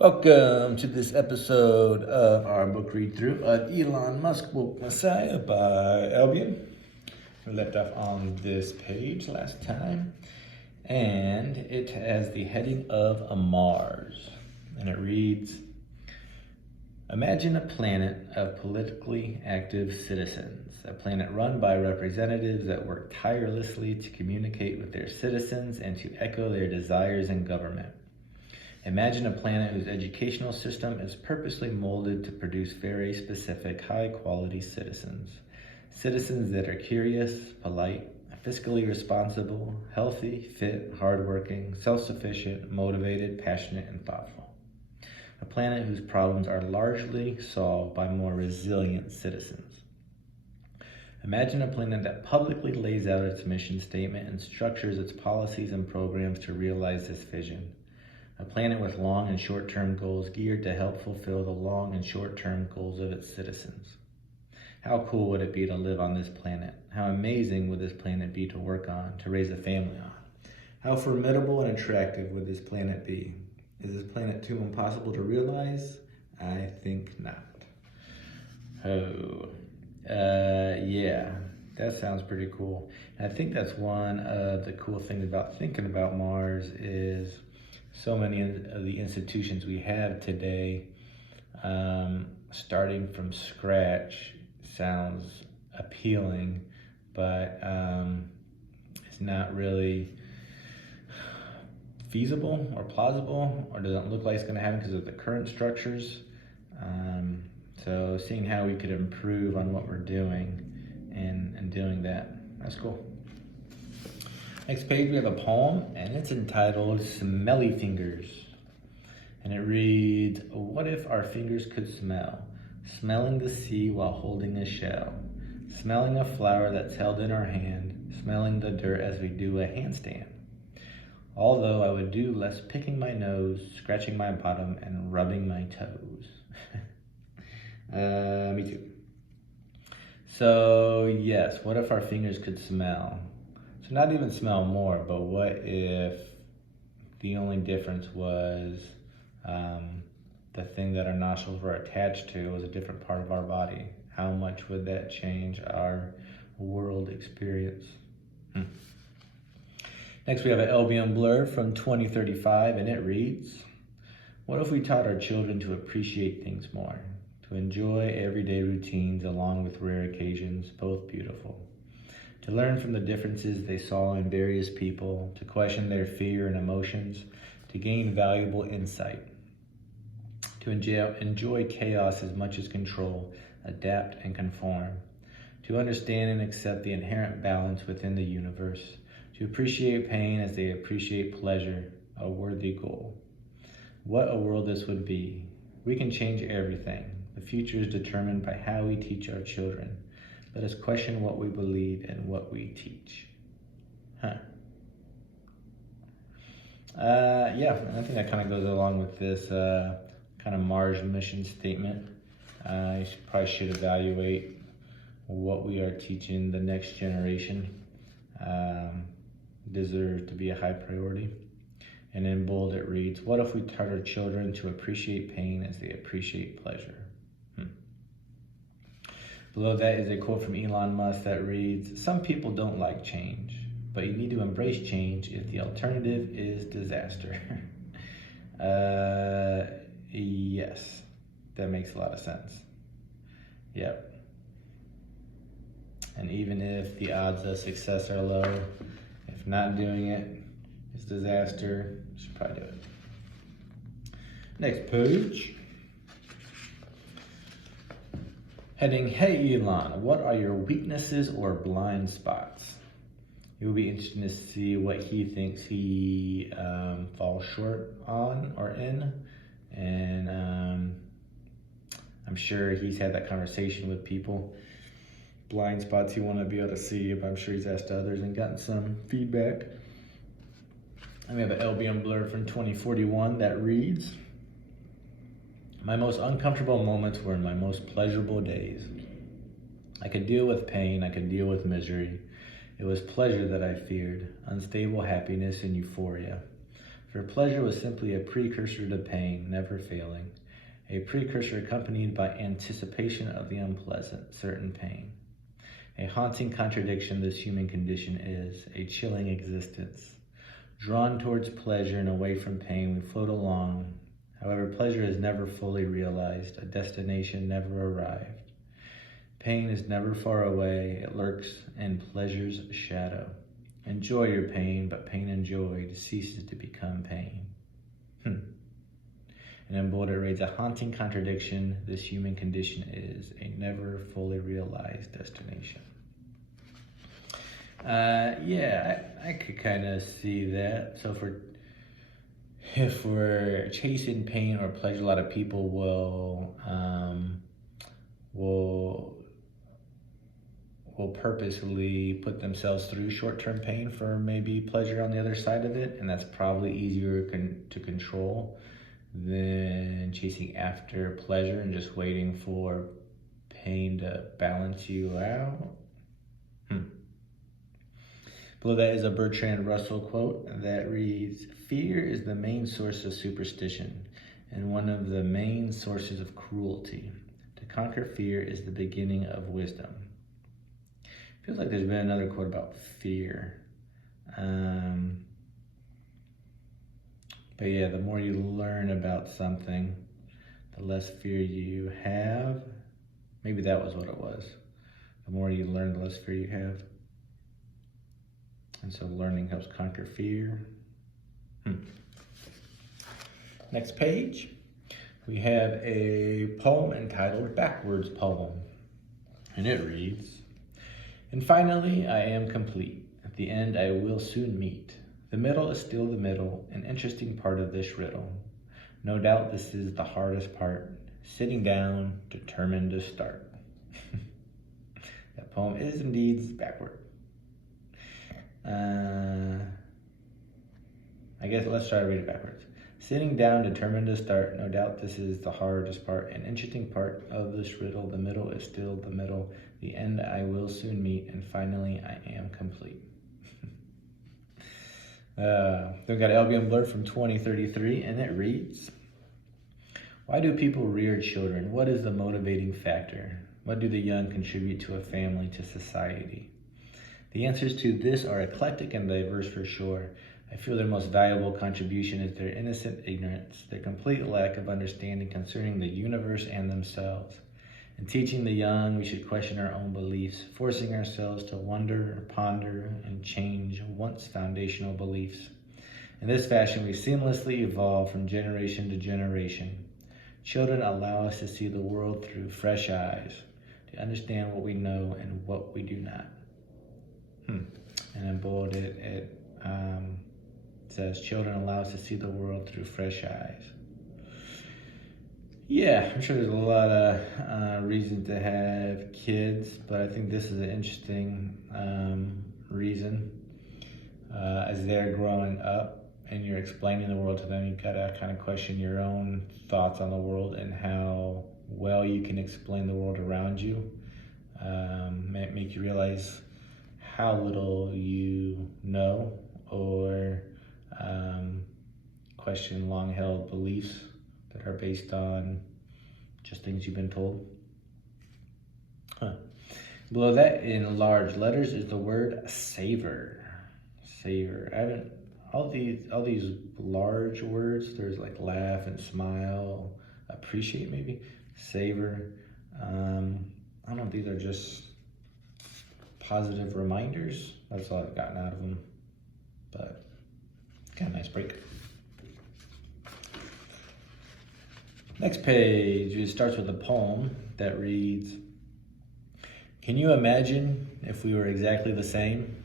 Welcome to this episode of our book read through of Elon Musk Woke Messiah by Albion. We left off on this page last time, and it has the heading of a Mars, and it reads, Imagine a planet of politically active citizens, a planet run by representatives that work tirelessly to communicate with their citizens and to echo their desires in government. Imagine a planet whose educational system is purposely molded to produce very specific, high-quality citizens. Citizens that are curious, polite, fiscally responsible, healthy, fit, hardworking, self-sufficient, motivated, passionate, and thoughtful. A planet whose problems are largely solved by more resilient citizens. Imagine a planet that publicly lays out its mission statement and structures its policies and programs to realize this vision. A planet with long and short-term goals geared to help fulfill the long and short-term goals of its citizens. How cool would it be to live on this planet? How amazing would this planet be to work on, to raise a family on? How formidable and attractive would this planet be? Is this planet too impossible to realize? I think not. Yeah, that sounds pretty cool. And I think that's one of the cool things about thinking about Mars is so many of the institutions we have today, starting from scratch, sounds appealing, but it's not really feasible or plausible, or doesn't look like it's going to happen because of the current structures. So seeing how we could improve on what we're doing and doing that, that's cool. Next page we have a poem, and it's entitled Smelly Fingers. And it reads, What if our fingers could smell? Smelling the sea while holding a shell. Smelling a flower that's held in our hand. Smelling the dirt as we do a handstand. Although I would do less picking my nose, scratching my bottom, and rubbing my toes. Me too. So yes, what if our fingers could smell? So not even smell more, but what if the only difference was the thing that our nostrils were attached to was a different part of our body? How much would that change our world experience? Next we have an LBM blurb from 2035, and it reads, What if we taught our children to appreciate things more, to enjoy everyday routines along with rare occasions, both beautiful? To learn from the differences they saw in various people, to question their fear and emotions, to gain valuable insight, to enjoy chaos as much as control, adapt and conform, to understand and accept the inherent balance within the universe, to appreciate pain as they appreciate pleasure, a worthy goal. What a world this would be. We can change everything. The future is determined by how we teach our children. Let us question what we believe and what we teach. Yeah, I think that kind of goes along with this kind of Mars mission statement. You probably should evaluate what we are teaching the next generation. Deserves to be a high priority. And in bold it reads, What if we taught our children to appreciate pain as they appreciate pleasure? Below that is a quote from Elon Musk that reads, Some people don't like change, but you need to embrace change if the alternative is disaster. Yes, that makes a lot of sense. Yep. And even if the odds of success are low, if not doing it is disaster, you should probably do it. Next page. Heading, Hey Elon, what are your weaknesses or blind spots? It will be interesting to see what he thinks he falls short on or in. And I'm sure he's had that conversation with people. Blind spots you want to be able to see, but I'm sure he's asked others and gotten some feedback. And we have an LBM blurb from 2041 that reads, My most uncomfortable moments were in my most pleasurable days. I could deal with pain, I could deal with misery. It was pleasure that I feared, unstable happiness and euphoria. For pleasure was simply a precursor to pain, never failing, a precursor accompanied by anticipation of the unpleasant, certain pain. A haunting contradiction this human condition is, a chilling existence. Drawn towards pleasure and away from pain, we float along. However, pleasure is never fully realized, a destination never arrived. Pain is never far away, it lurks in pleasure's shadow. Enjoy your pain, but pain enjoyed ceases to become pain. And in bold it reads, a haunting contradiction this human condition is, a never fully realized destination. I could kind of see that. So if we're chasing pain or pleasure, a lot of people will purposely put themselves through short-term pain for maybe pleasure on the other side of it, and that's probably easier to control than chasing after pleasure and just waiting for pain to balance you out. Below that is a Bertrand Russell quote that reads, "Fear is the main source of superstition and one of the main sources of cruelty. To conquer fear is the beginning of wisdom." Feels like there's been another quote about fear. But yeah, the more you learn about something, the less fear you have. Maybe that was what it was. The more you learn, the less fear you have. And so learning helps conquer fear. Next page, we have a poem entitled Backwards Poem. And it reads, "And finally I am complete. At the end I will soon meet. The middle is still the middle, an interesting part of this riddle. No doubt this is the hardest part, sitting down, determined to start." That poem is indeed backward. I guess let's try to read it backwards. Sitting down, determined to start. No doubt this is the hardest part, an interesting part of this riddle. The middle is still the middle. The end I will soon meet, and finally I am complete. We've got an Albion blurb from 2033, and it reads, "Why do people rear children? What is the motivating factor? What do the young contribute to a family, to society? The answers to this are eclectic and diverse for sure. I feel their most valuable contribution is their innocent ignorance, their complete lack of understanding concerning the universe and themselves. In teaching the young, we should question our own beliefs, forcing ourselves to wonder, ponder, and change once foundational beliefs. In this fashion, we seamlessly evolve from generation to generation. Children allow us to see the world through fresh eyes, to understand what we know and what we do not." And in bold, it says, "Children allow us to see the world through fresh eyes." Yeah, I'm sure there's a lot of reasons to have kids, but I think this is an interesting reason. As they're growing up and you're explaining the world to them, you've got to kind of question your own thoughts on the world and how well you can explain the world around you. Make you realize how little you know, or question long-held beliefs that are based on just things you've been told. Below that, in large letters, is the word savor. Savor. All these large words. There's like laugh and smile, appreciate maybe, savor. I don't know if these are just positive reminders. That's all I've gotten out of them, but got a nice break. Next page, it starts with a poem that reads, "Can you imagine if we were exactly the same?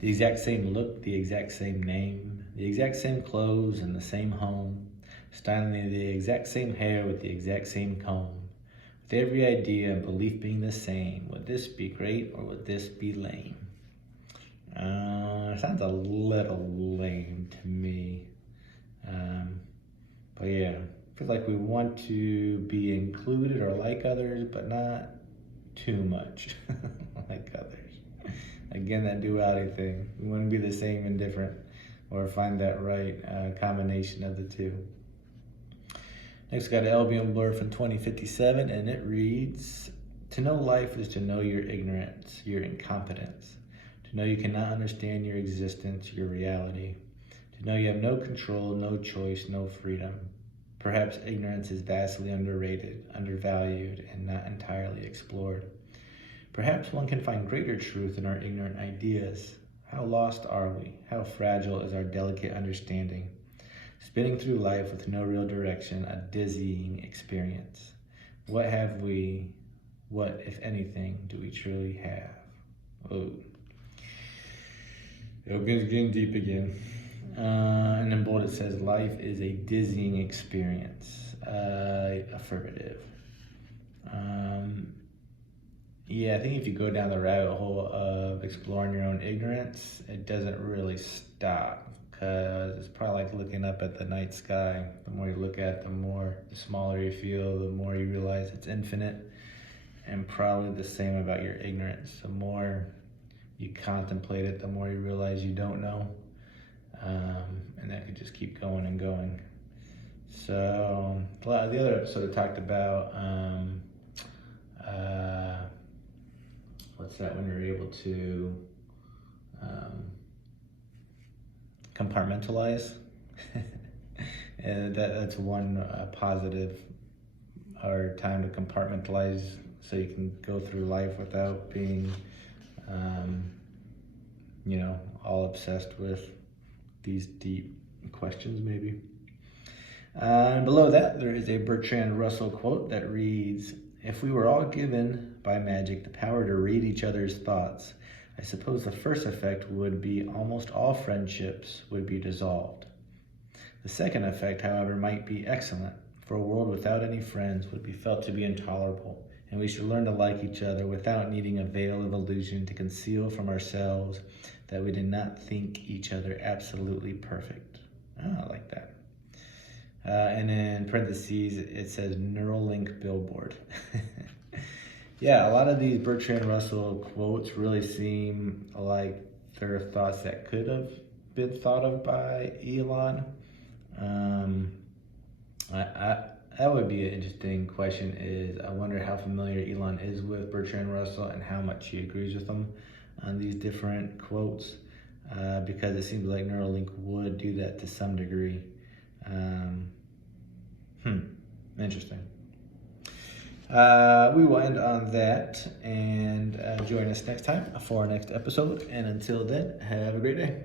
The exact same look, the exact same name, the exact same clothes and the same home, styling the exact same hair with the exact same comb, with every idea and belief being the same. Would this be great or would this be lame?" Sounds a little lame to me. But yeah, I feel like we want to be included or like others, but not too much like others. Again, that duality thing. We want to be the same and different, or find that right combination of the two. Next, got an Albion blurb from 2057, and it reads, "To know life is to know your ignorance, your incompetence. To know you cannot understand your existence, your reality. To know you have no control, no choice, no freedom. Perhaps ignorance is vastly underrated, undervalued, and not entirely explored. Perhaps one can find greater truth in our ignorant ideas. How lost are we? How fragile is our delicate understanding? Spinning through life with no real direction, a dizzying experience. What have we, what, if anything, do we truly have?" Oh. It's getting deep again. And in bold it says, "Life is a dizzying experience." Affirmative. Yeah, I think if you go down the rabbit hole of exploring your own ignorance, it doesn't really stop, because it's probably like looking up at the night sky. The more you look at it, the smaller you feel, the more you realize it's infinite. And probably the same about your ignorance. The more you contemplate it, the more you realize you don't know. And that could just keep going and going. So the other episode I talked about what's that, when you're able to compartmentalize. And that's one positive, or time to compartmentalize, so you can go through life without being all obsessed with these deep questions maybe. And below that, there is a Bertrand Russell quote that reads, "If we were all given by magic the power to read each other's thoughts, I suppose the first effect would be almost all friendships would be dissolved. The second effect, however, might be excellent, for a world without any friends would be felt to be intolerable, and we should learn to like each other without needing a veil of illusion to conceal from ourselves that we did not think each other absolutely perfect." Oh, I like that. And in parentheses, it says Neuralink billboard. Yeah, a lot of these Bertrand Russell quotes really seem like they're thoughts that could have been thought of by Elon. That would be an interesting question. Is I wonder how familiar Elon is with Bertrand Russell and how much he agrees with him on these different quotes, because it seems like Neuralink would do that to some degree. Interesting. We will end on that, and join us next time for our next episode. And until then, have a great day.